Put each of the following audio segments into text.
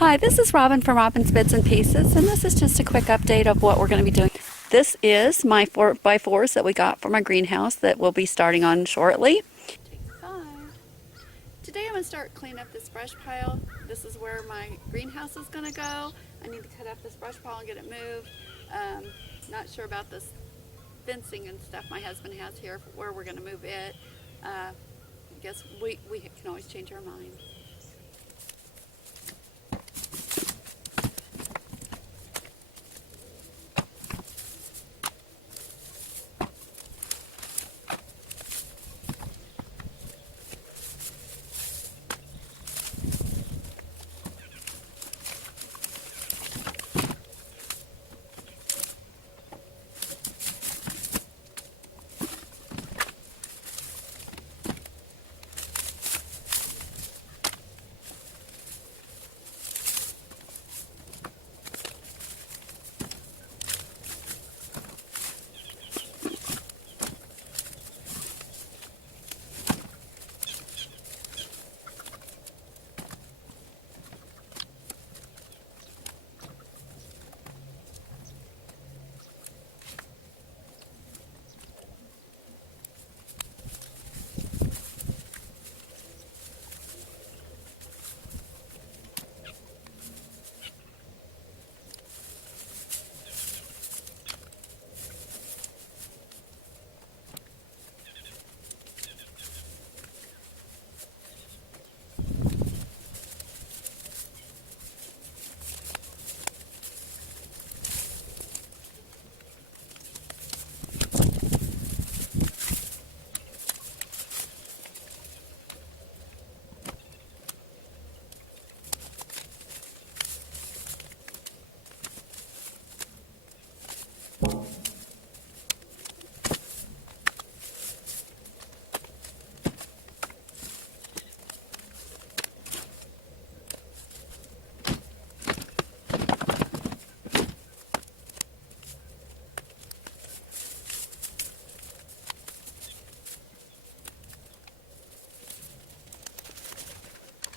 Hi, this is Robin from Robin's Bits and Pieces, and this is just a quick update of what we're going to be doing. This is my 4x4s that we got for my greenhouse that we'll be starting on shortly. Take 5. Today I'm going to start cleaning up this brush pile. This is where my greenhouse is going to go. I need to cut up this brush pile and get it moved. Not sure about this fencing and stuff my husband has here, where we're going to move it. I guess we can always change our mind.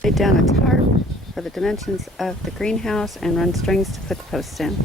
Lay down a tarp for the dimensions of the greenhouse and run strings to put the posts in.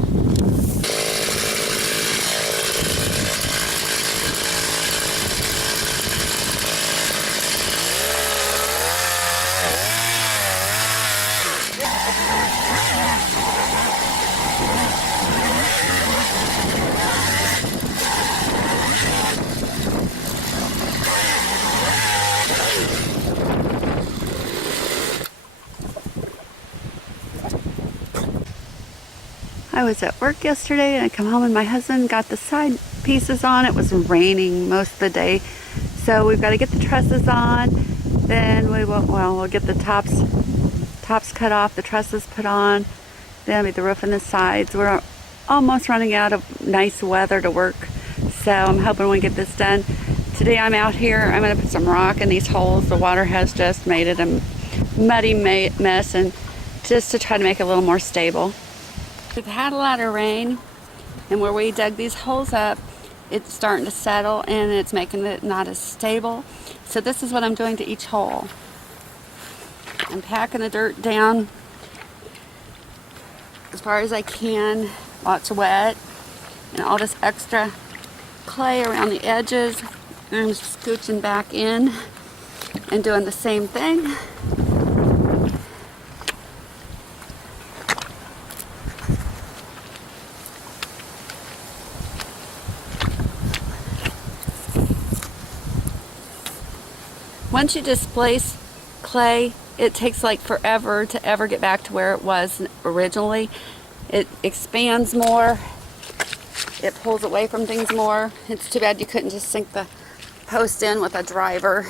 I was at work yesterday and I come home and my husband got the side pieces on. It was raining most of the day, so we've got to get the trusses on. Then we'll get the tops cut off, the trusses put on, then the roof and the sides. We're almost running out of nice weather to work, so I'm hoping we get this done. Today I'm out here. I'm going to put some rock in these holes. The water has just made it a muddy mess, and just to try to make it a little more stable. We've had a lot of rain, and where we dug these holes up, it's starting to settle and it's making it not as stable. So this is what I'm doing to each hole. I'm packing the dirt down as far as I can while it's wet, and all this extra clay around the edges, and I'm scooching back in and doing the same thing. Once you displace clay, it takes like forever to ever get back to where it was originally. It expands more, it pulls away from things more. It's too bad you couldn't just sink the post in with a driver.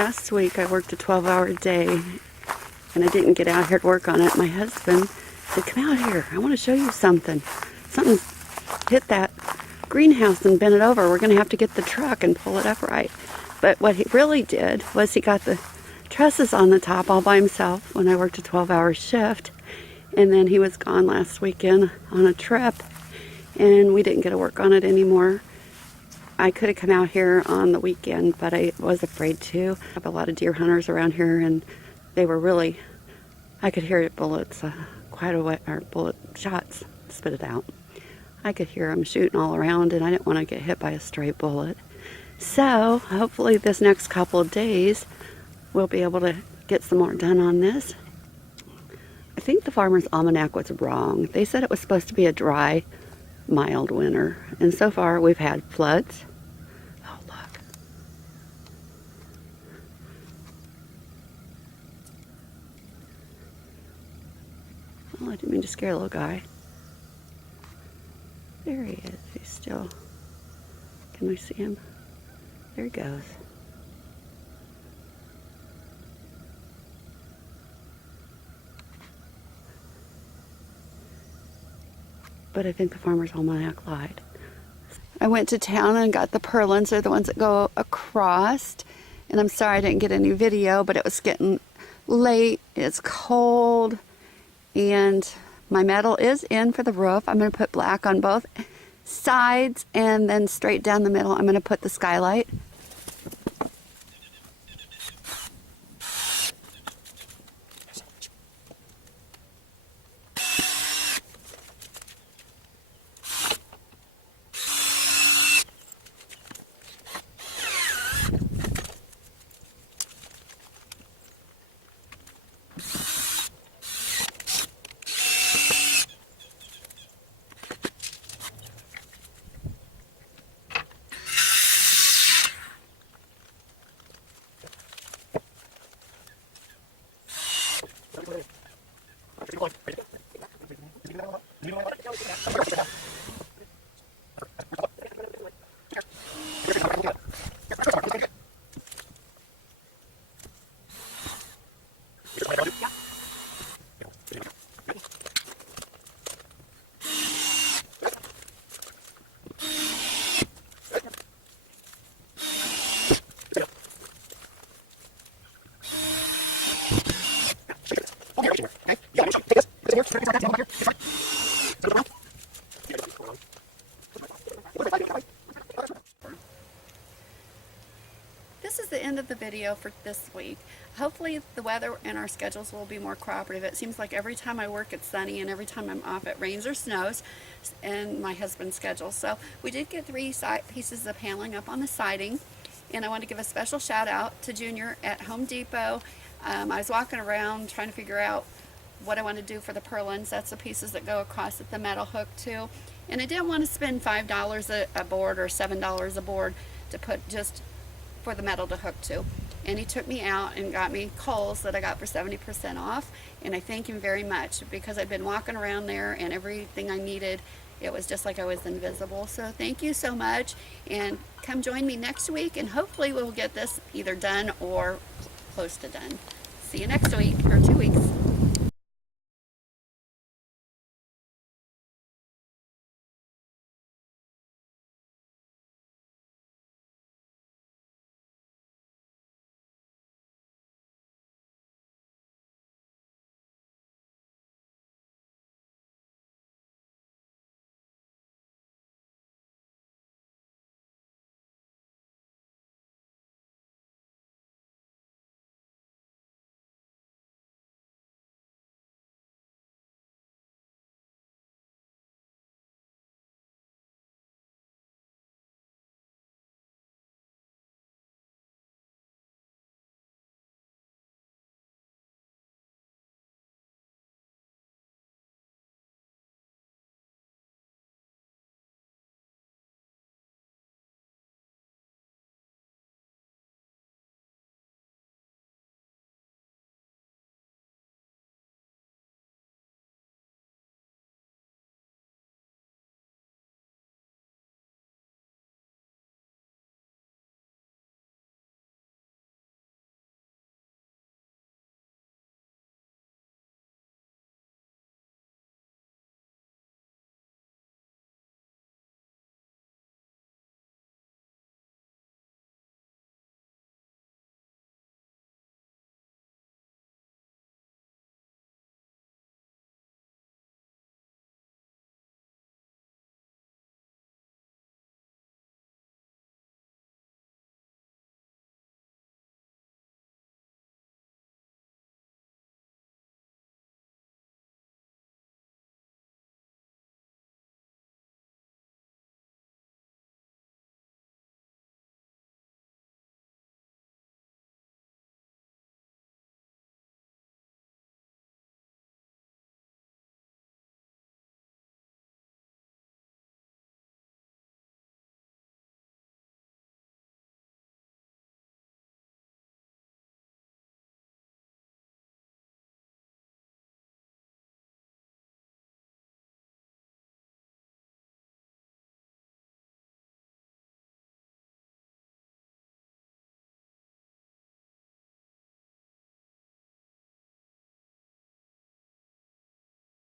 Last week I worked a 12-hour day and I didn't get out here to work on it. My husband said, come out here, I want to show you something. Something hit that greenhouse and bent it over. We're going to have to get the truck and pull it upright. But what he really did was he got the trusses on the top all by himself when I worked a 12-hour shift. And then he was gone last weekend on a trip and we didn't get to work on it anymore. I could have come out here on the weekend, but I was afraid to. I have a lot of deer hunters around here, and they were really, I could hear bullets, quite a way, or bullet shots, spit it out. I could hear them shooting all around, and I didn't want to get hit by a stray bullet. So, hopefully this next couple of days, we'll be able to get some more done on this. I think the Farmer's Almanac was wrong. They said it was supposed to be a dry, mild winter, and so far we've had floods. Oh, look. Oh, I didn't mean to scare the little guy. There he is. He's still... Can we see him? There he goes. But I think the Farmer's Almanac lied. I went to town and got the purlins. They're the ones that go across. And I'm sorry I didn't get any video, but it was getting late. It's cold. And my metal is in for the roof. I'm going to put black on both sides, and then straight down the middle I'm going to put the skylight. This is the end of the video for this week. Hopefully the weather and our schedules will be more cooperative. It seems like every time I work it's sunny, and every time I'm off it rains or snows in my husband's schedule. So we did get 3 pieces of paneling up on the siding, and I want to give a special shout out to Junior at Home Depot. I was walking around trying to figure out what I want to do for the purlins. That's the pieces that go across at the metal hook too. And I didn't want to spend $5 a board or $7 a board to put just for the metal to hook to. And he took me out and got me coals that I got for 70% off, and I thank him very much, because I've been walking around there and everything I needed, it was just like I was invisible. So thank you so much, and come join me next week, and hopefully we'll get this either done or close to done. See you next week, or 2 weeks.